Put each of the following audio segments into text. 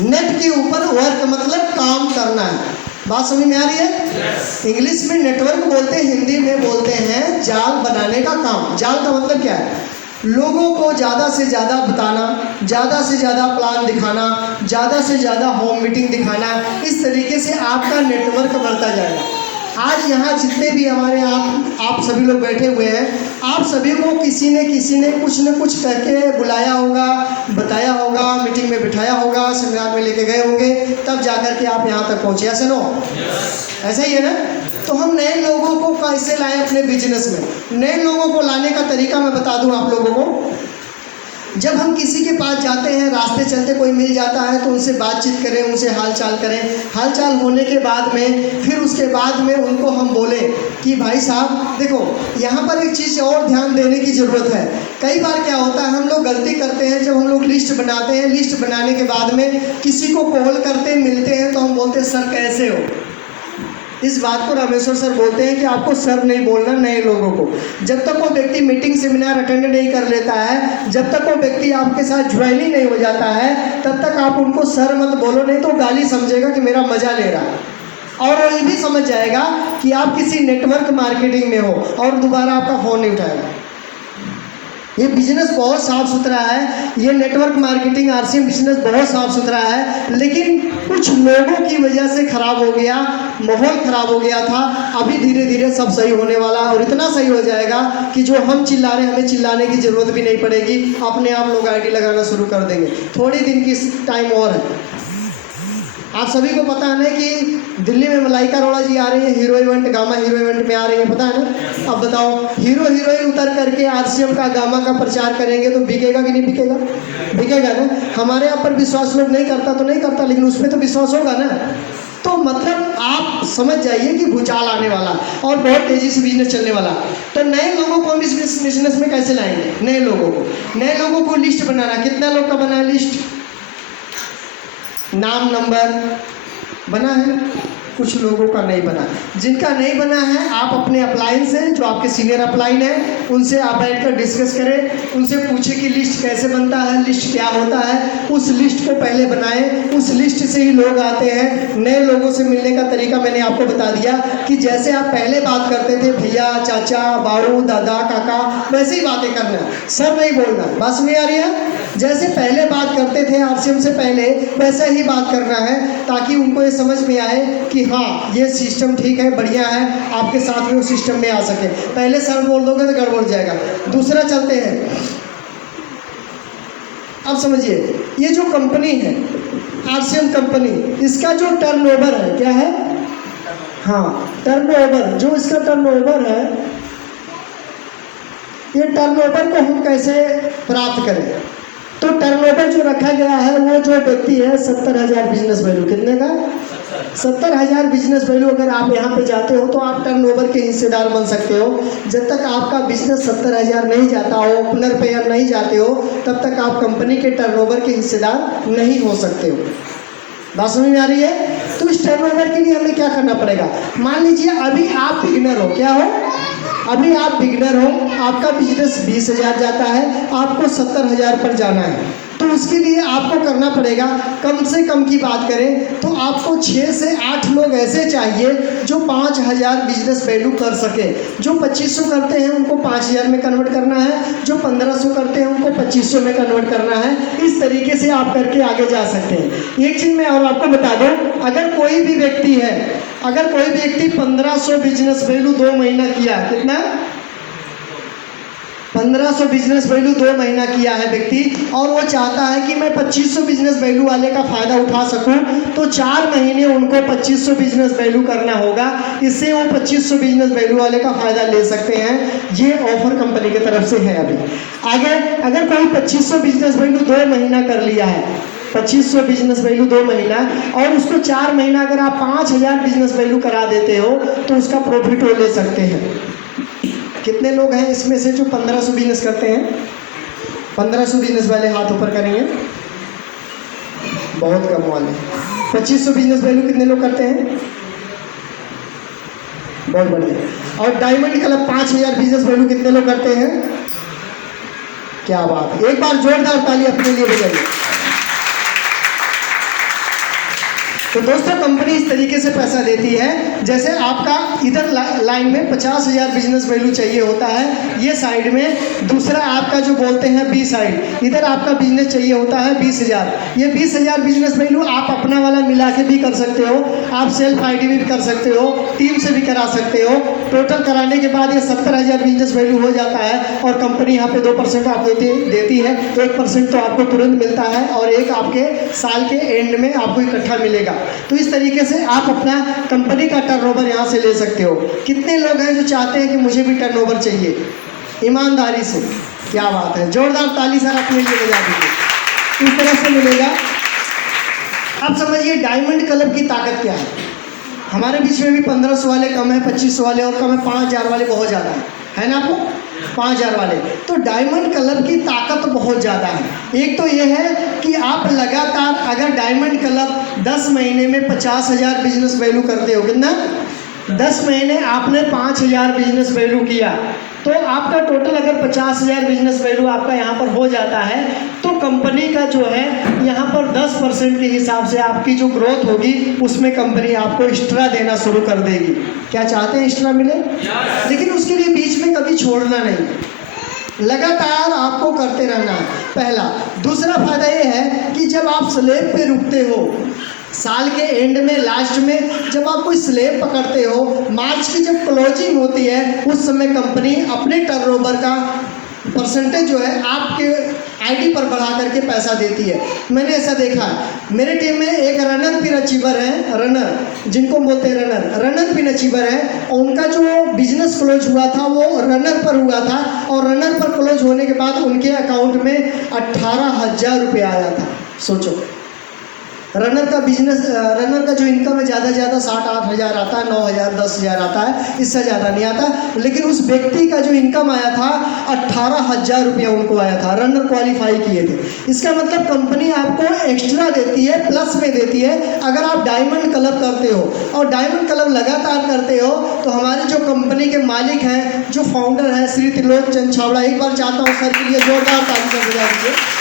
Net के ऊपर work मतलब काम करना है। बात समझ में आ रही है? इंग्लिश में नेटवर्क बोलते हैं, हिंदी में बोलते हैं जाल बनाने का काम। जाल का मतलब क्या है? लोगों को ज़्यादा से ज़्यादा बताना, ज़्यादा से ज़्यादा प्लान दिखाना, ज़्यादा से ज़्यादा होम मीटिंग दिखाना। इस तरीके से आपका नेटवर्क बढ़ता जाएगा। आज यहाँ जितने भी हमारे आप सभी लोग बैठे हुए हैं, आप सभी को किसी ने कुछ न कुछ कह के बुलाया होगा, बताया होगा, मीटिंग में बिठाया होगा, सेमिनार में लेके गए होंगे, तब जाकर के आप यहाँ तक पहुँचे। ऐसे नो? ऐसा ही है ना? तो हम नए लोगों को कैसे लाएं अपने बिजनेस में? नए लोगों को लाने का तरीका मैं बता दूं आप लोगों को। जब हम किसी के पास जाते हैं, रास्ते चलते कोई मिल जाता है तो उनसे बातचीत करें, उनसे हालचाल करें। हालचाल होने के बाद में फिर उसके बाद में उनको हम बोलें कि भाई साहब देखो, यहाँ पर एक चीज़ और ध्यान देने की ज़रूरत है। कई बार क्या होता है, हम लोग गलती करते हैं, जब हम लोग लिस्ट बनाते हैं, लिस्ट बनाने के बाद में किसी को कॉल करते मिलते हैं तो हम बोलते हैं सर कैसे हो। इस बात को रामेश्वर सर बोलते हैं कि आपको सर नहीं बोलना नए लोगों को। जब तक वो व्यक्ति मीटिंग सेमिनार अटेंड नहीं कर लेता है, जब तक वो व्यक्ति आपके साथ ज्वाइनिंग नहीं हो जाता है, तब तक आप उनको सर मत बोलो, नहीं तो गाली समझेगा कि मेरा मजा ले रहा है। और वो ये भी समझ जाएगा कि आप किसी नेटवर्क मार्केटिंग में हो और दोबारा आपका फ़ोन नहीं उठाएगा। ये बिजनेस बहुत साफ़ सुथरा है, ये नेटवर्क मार्केटिंग आरसीएम बिजनेस बहुत साफ़ सुथरा है, लेकिन कुछ लोगों की वजह से ख़राब हो गया, माहौल ख़राब हो गया था। अभी धीरे धीरे सब सही होने वाला, और इतना सही हो जाएगा कि जो हम चिल्ला रहे हैं, हमें चिल्लाने की ज़रूरत भी नहीं पड़ेगी, अपने आप लोग आईडी लगाना शुरू कर देंगे। थोड़ी दिन की टाइम और है। आप सभी को पता है ना कि दिल्ली में मलाइका अरोड़ा जी आ रही है, hero event, gamma hero event में आ रही है, पता है ना? अब बताओ, हीरो हीरोइन उतर करके आरसीएम का, गामा का प्रचार करेंगे तो बिकेगा कि नहीं बिकेगा? बिकेगा ना। हमारे यहाँ पर विश्वास लोग नहीं करता तो नहीं करता, लेकिन उस पर तो विश्वास होगा ना। तो मतलब आप समझ जाइए कि भूचाल आने वाला और बहुत तेज़ी से बिजनेस चलने वाला। तो नए लोगों को हम इस बिजनेस में कैसे लाएंगे? नए लोगों को लिस्ट बनाना। कितना लोग का बना है लिस्ट? नाम नंबर बना है, कुछ लोगों का नहीं बना। जिनका नहीं बना है, आप अपने अपलाइन से, जो आपके सीनियर अपलाइन है, उनसे आप बैठकर डिस्कस करें, उनसे पूछें कि लिस्ट कैसे बनता है, लिस्ट क्या होता है। उस लिस्ट को पहले बनाएं, उस लिस्ट से ही लोग आते हैं। नए लोगों से मिलने का तरीका मैंने आपको बता दिया कि जैसे आप पहले बात करते थे, भैया, चाचा, बाबू, दादा, काका, वैसे ही बातें करना, सर नहीं बोलना। बात समझ आ रही है? जैसे पहले बात करते थे आरसीएम से पहले, वैसे ही बात करना है, ताकि उनको ये समझ में आए कि हाँ ये सिस्टम ठीक है, बढ़िया है, आपके साथ में वो सिस्टम में आ सके। पहले सर बोल दोगे तो गड़बड़ जाएगा। दूसरा चलते हैं, अब समझिए, ये जो कंपनी है आरसीएम कंपनी, इसका जो टर्नओवर है, क्या है? हाँ, टर्नओवर। जो इसका टर्नओवर है, ये टर्नओवर को हम कैसे प्राप्त करें? तो टर्नओवर जो रखा गया है, वो जो व्यक्ति है 70,000 बिजनेस वैल्यू। कितने का? 70,000 बिजनेस वैल्यू। अगर आप यहाँ पे जाते हो तो आप टर्नओवर के हिस्सेदार बन सकते हो। जब तक आपका बिजनेस 70,000 नहीं जाता हो, ओपनर पे या नहीं जाते हो, तब तक आप कंपनी के टर्नओवर के हिस्सेदार नहीं हो सकते हो। बात समझ में आ रही है? तो इस टर्नओवर के लिए हमें क्या करना पड़ेगा? मान लीजिए अभी आप बिगिनर हो। क्या हो? अभी आप बिगिनर हो, आपका बिजनेस 20,000 जाता है, आपको 70,000 पर जाना है। तो उसके लिए आपको करना पड़ेगा, कम से कम की बात करें तो आपको 6 से 8 लोग ऐसे चाहिए जो 5,000 बिजनेस वैल्यू कर सके। जो 2500 करते हैं उनको 5,000 में कन्वर्ट करना है, जो 1500 करते हैं उनको 2500 में कन्वर्ट करना है। इस तरीके से आप करके आगे जा सकते हैं। एक चीज़ मैं और आपको बता दूं, अगर कोई भी व्यक्ति 1500 बिजनेस वैल्यू 2 महीना किया, कितना? 1500 बिजनेस वैल्यू 2 महीना किया है व्यक्ति, और वो चाहता है कि मैं 2500 बिजनेस वैल्यू वाले का फ़ायदा उठा सकूं, तो 4 महीने उनको 2500 बिजनेस वैल्यू करना होगा। इससे वो 2500 बिजनेस वैल्यू वाले का फ़ायदा ले सकते हैं। ये ऑफर कंपनी की तरफ से है। अभी आगे अगर कोई 2500 बिजनेस वैल्यू 2 महीना कर लिया है, 2500 बिजनेस वैल्यू 2 महीना, और उसको 4 महीना अगर आप 5,000 बिजनेस वैल्यू करा देते हो तो उसका प्रॉफिट वो ले सकते हैं। कितने लोग हैं इसमें से जो 1500 बिजनेस करते हैं? 1500 बिजनेस वाले हाथ ऊपर करेंगे। बहुत कम वाले। 2500 बिजनेस वैल्यू कितने लोग करते हैं? बहुत बढ़िया। और डायमंड क्लब 5,000 बिजनेस वैल्यू कितने लोग करते हैं? क्या बात है, एक बार जोरदार ताली अपने लिए बजाइए। तो दोस्तों कंपनी इस तरीके से पैसा देती है, जैसे आपका इधर लाइन में 50,000 बिजनेस वैल्यू चाहिए होता है, ये साइड में दूसरा आपका जो बोलते हैं बी साइड, इधर आपका बिजनेस चाहिए होता है 20,000। ये 20,000 बिजनेस वैल्यू आप अपना वाला मिला के भी कर सकते हो, आप सेल्फ आईडी भी कर सकते हो, टीम से भी करा सकते हो। टोटल कराने के बाद ये 70,000 बिजनेस वैल्यू हो जाता है और कंपनी यहाँ पे 2% आप देती है, 1% तो आपको तुरंत मिलता है और एक आपके साल के एंड में आपको इकट्ठा मिलेगा। तो इस तरीके से आप अपना कंपनी का टर्नओवर यहाँ से ले सकते हो। कितने लोग हैं जो चाहते हैं कि मुझे भी टर्नओवर चाहिए ईमानदारी से? क्या बात है, जोरदार ताली सर अपने लिए बजा दीजिए। इस तरह से मिलेगा। अब समझिए डायमंड क्लब की ताकत क्या है। हमारे बीच में भी 1500 वाले कम है, 2500 वाले और कम है, 5000 वाले बहुत ज़्यादा है ना आपको 5000 वाले। तो डायमंड क्लब की ताकत बहुत ज़्यादा है। एक तो ये है कि आप लगातार अगर डायमंड क्लब 10 महीने में 50,000 बिजनेस वैल्यू करते हो, कितना 10 महीने आपने 5,000 बिजनेस वैल्यू किया, तो आपका टोटल अगर 50,000 बिजनेस वैल्यू आपका यहाँ पर हो जाता है, तो कंपनी का जो है यहाँ पर 10% के हिसाब से आपकी जो ग्रोथ होगी उसमें कंपनी आपको एक्स्ट्रा देना शुरू कर देगी। क्या चाहते हैं एक्स्ट्रा मिले? लेकिन उसके लिए बीच में कभी छोड़ना नहीं, लगातार आपको करते रहना है, पहला। दूसरा फायदा ये है कि जब आप स्लैब पे रुकते हो, साल के एंड में लास्ट में जब आप कोई स्लैब पकड़ते हो, मार्च की जब क्लोजिंग होती है उस समय कंपनी अपने टर्नओवर का परसेंटेज जो है आपके आईडी पर बढ़ा करके पैसा देती है। मैंने ऐसा देखा, मेरे टीम में एक रनर पिन अचीवर है, रनर जिनको बोलते हैं रनर पिन अचीवर है, और उनका जो बिजनेस क्लोज हुआ था वो रनर पर हुआ था, और रनर पर क्लोज होने के बाद उनके अकाउंट में 18,000 रुपये आया था। सोचो, रनर का बिजनेस, रनर का जो इनकम है ज़्यादा 7-8 हज़ार आता है, 9,000 10,000 आता है, इससे ज़्यादा नहीं आता। लेकिन उस व्यक्ति का जो इनकम आया था 18,000 रुपया उनको आया था, रनर क्वालिफाई किए थे। इसका मतलब कंपनी आपको एक्स्ट्रा देती है, प्लस में देती है। अगर आप डायमंड क्लब करते हो और डायमंड क्लब लगातार करते हो, तो हमारे जो कंपनी के मालिक हैं, जो फाउंडर हैं श्री त्रिलोक चंद छाबड़ा, एक बार चाहता हूँ सर के लिए जोरदार ताली से बजा दीजिए।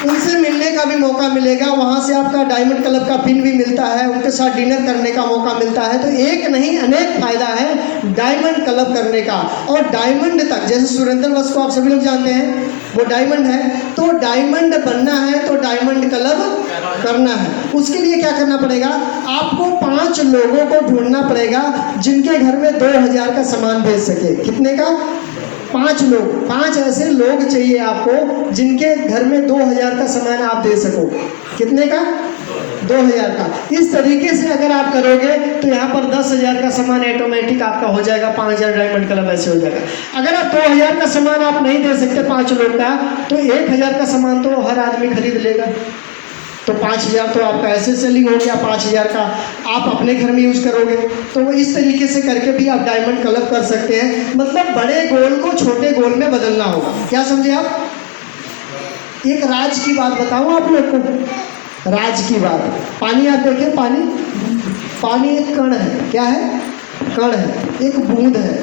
उनसे मिलने का भी मौका मिलेगा, वहाँ से आपका डायमंड क्लब का पिन भी मिलता है, उनके साथ डिनर करने का मौका मिलता है। तो एक नहीं अनेक फायदा है डायमंड क्लब करने का। और डायमंड तक, जैसे सुरेंद्र बस को आप सभी लोग जानते हैं, वो डायमंड है, तो डायमंड बनना है तो डायमंड क्लब करना है। उसके लिए क्या करना पड़ेगा? आपको 5 लोगों को ढूंढना पड़ेगा जिनके घर में 2,000 का सामान भेज सके। कितने का? 5 लोग, 5 ऐसे लोग चाहिए आपको जिनके घर में 2,000 का सामान आप दे सको। कितने का? 2,000 का। इस तरीके से अगर आप करोगे तो यहाँ पर 10,000 का सामान ऑटोमेटिक आपका हो जाएगा, 5,000 डायमंड क्लब ऐसे हो जाएगा। अगर आप 2,000 का सामान आप नहीं दे सकते 5 लोग का, तो 1,000 का सामान तो हर आदमी खरीद लेगा, तो 5,000 तो आपका ऐसे सेलिंग हो गया, 5,000 का आप अपने घर में यूज़ करोगे। तो वो इस तरीके से करके भी आप डायमंड क्लब कर सकते हैं। मतलब बड़े गोल को छोटे गोल में बदलना होगा। क्या समझे आप? एक राज की बात बताऊं आप लोग को, राज की बात। पानी आप देखिए, पानी एक कण है। क्या है? कण है, एक बूंद है।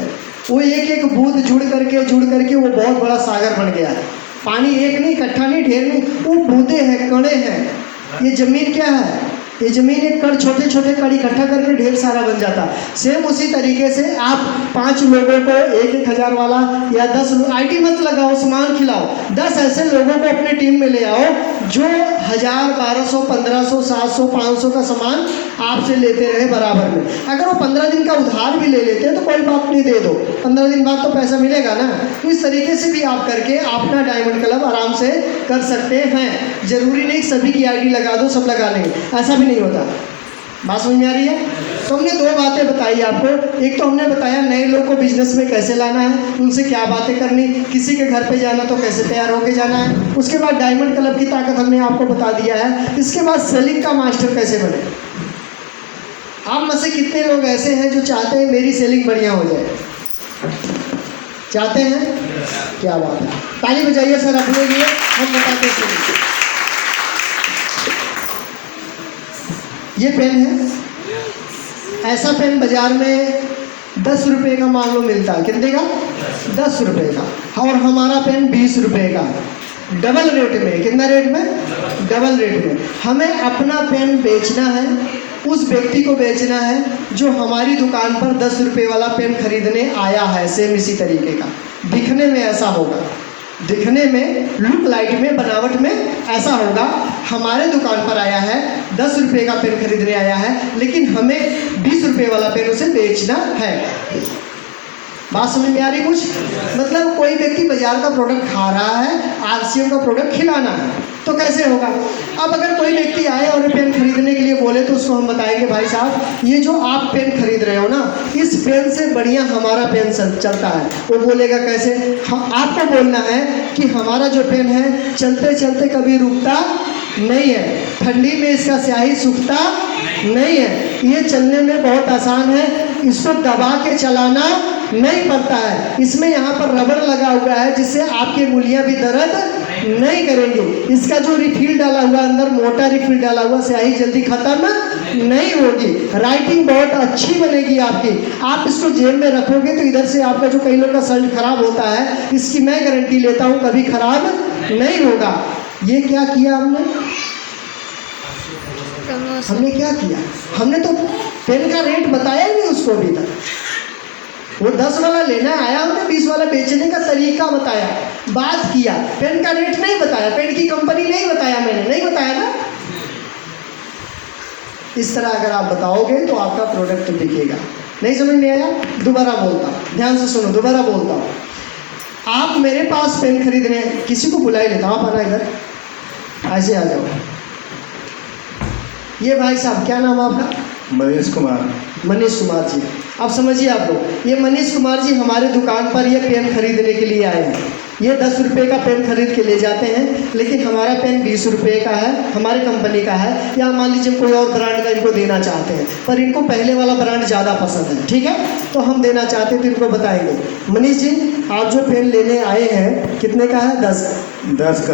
वो एक बूंद जुड़ करके वो बहुत बड़ा सागर बन गया है। पानी एक नहीं, इकट्ठा नहीं, ढेर नहीं, वो बूंदे हैं, कणे हैं। ये जमीन क्या है? ये जमीन एक कण, छोटे छोटे कण इकट्ठा करके ढेर सारा बन जाता। सेम उसी तरीके से आप 5 लोगों को 1,000 वाला या 10 आईडी मत लगाओ, सामान खिलाओ। 10 ऐसे लोगों को अपने टीम में ले आओ जो 1,000, 1,200, 1,500, 700, 500 का सामान आपसे लेते रहे बराबर में। अगर वो 15 दिन का उधार भी ले लेते हैं तो कोई बात नहीं, दे दो, 15 दिन बाद तो पैसा मिलेगा ना। तो इस तरीके से भी आप करके अपना डायमंड क्लब आराम से कर सकते हैं। जरूरी नहीं सभी की आईडी लगा दो, सब लगा लेंगे, ऐसा भी नहीं होता। बात समझ में आ रही है? तो हमने 2 बातें बताई आपको। एक तो हमने बताया नए लोग को बिजनेस में कैसे लाना है, उनसे क्या बातें करनी, किसी के घर पे जाना तो कैसे तैयार होके जाना है। उसके बाद डायमंड क्लब की ताकत हमने आपको बता दिया है। इसके बाद सेलिंग का मास्टर कैसे बने। आप में से कितने लोग ऐसे हैं जो चाहते हैं मेरी सेलिंग बढ़िया हो जाए? चाहते हैं? क्या बात है, ताली बजाइए सर अपने लिए, हम बताते हैं। ये पेन है, ऐसा पेन बाजार में 10 रुपये का मान लो मिलता है। कितने का? 10 रुपये का। और हमारा पेन 20 रुपये का, डबल रेट में। कितना रेट में? डबल रेट में। हमें अपना पेन बेचना है, उस व्यक्ति को बेचना है जो हमारी दुकान पर 10 रुपये वाला पेन खरीदने आया है। सेम इसी तरीके का दिखने में ऐसा होगा, दिखने में, लुक लाइट में, बनावट में ऐसा होगा। हमारे दुकान पर आया है, 10 रुपये का पेन खरीदने आया है, लेकिन हमें 20 रुपये वाला पेन उसे बेचना है। बात समझ में आ रही कुछ? मतलब कोई व्यक्ति बाजार का प्रोडक्ट खा रहा है, RCM का प्रोडक्ट खिलाना है, तो कैसे होगा? अब अगर कोई व्यक्ति आए और पेन खरीदने के लिए बोले तो उसको हम बताएंगे भाई साहब ये जो आप पेन खरीद रहे हो ना, इस पेन से बढ़िया हमारा पेन चलता है। वो बोलेगा कैसे? हम आपको बोलना है कि हमारा जो पेन है चलते चलते कभी रुकता नहीं है, ठंडी में इसका स्याही सूखता नहीं है, ये चलने में बहुत आसान है, इसको दबा के चलाना नहीं पड़ता है, इसमें यहाँ पर रबड़ लगा हुआ है जिससे आपकी उंगलियां भी दर्द नहीं करेंगी, इसका जो रिफिल डाला हुआ अंदर, मोटा रिफिल डाला हुआ, स्याही जल्दी खत्म नहीं होगी, राइटिंग बहुत अच्छी बनेगी आपकी। आप इसको जेब में रखोगे तो इधर से आपका जो कई लोग का शर्ट खराब होता है, इसकी मैं गारंटी लेता हूँ कभी खराब नहीं होगा। ये क्या किया हमने क्या किया? हमने तो पेन का रेट बताया ही नहीं उसको अभी तक। वो 10 वाला लेना आया, हमने 20 वाला बेचने का तरीका बताया, बात किया, पेन का रेट नहीं बताया, पेन की कंपनी नहीं बताया, मैंने नहीं बताया ना। इस तरह अगर आप बताओगे तो आपका प्रोडक्ट बिकेगा। नहीं समझ में आया? दोबारा बोलता हूँ, ध्यान से सुनो, दोबारा बोलता हूँ। आप मेरे पास पेन खरीदने, किसी को बुला ही लेता हूँ, आप आना इधर, ऐसे आ जाओ। ये भाई साहब क्या नाम है आपका? मनीष कुमार। मनीष कुमार जी, अब समझिए आप लोग, ये मनीष कुमार जी हमारे दुकान पर ये पेन खरीदने के लिए आए हैं। ये 10 रुपये का पेन खरीद के ले जाते हैं, लेकिन हमारा पेन 20 रुपये का है, हमारे कंपनी का है, या मान लीजिए कोई और ब्रांड का इनको देना चाहते हैं, पर इनको पहले वाला ब्रांड ज़्यादा पसंद है, ठीक है, तो हम देना चाहते हैं तो इनको बताएंगे। मनीष जी, आप जो पेन लेने आए हैं कितने का है? 10 का